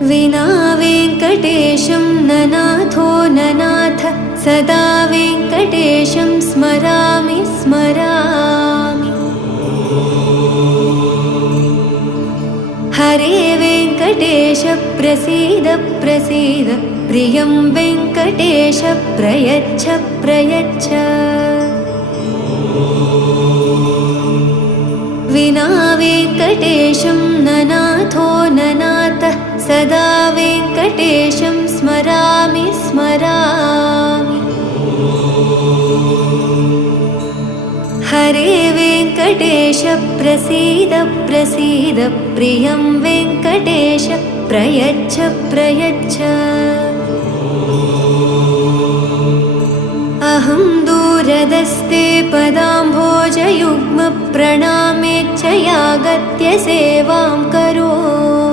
विना वेङ्कटेशं ननाथो ननाथ सदा वेङ्कटेशं स्मरामि स्मरामि। हरे वेङ्कटेश प्रसीद प्रसीद प्रियं वेङ्कटेश प्रयच्छ प्रयच्छ। विना वेङ्कटेशं ननाथो ननाथ सदा वेङ्कटेशं स्मरामि स्मरामि। हरे वेङ्कटेश प्रसीद प्रसीद प्रियं वेङ्कटेश प्रयच्छ प्रयच्छ। अहं दूरदस्ते पदाम्भोजयुग्म प्रणामेच्छ यागत्य सेवां करोमि।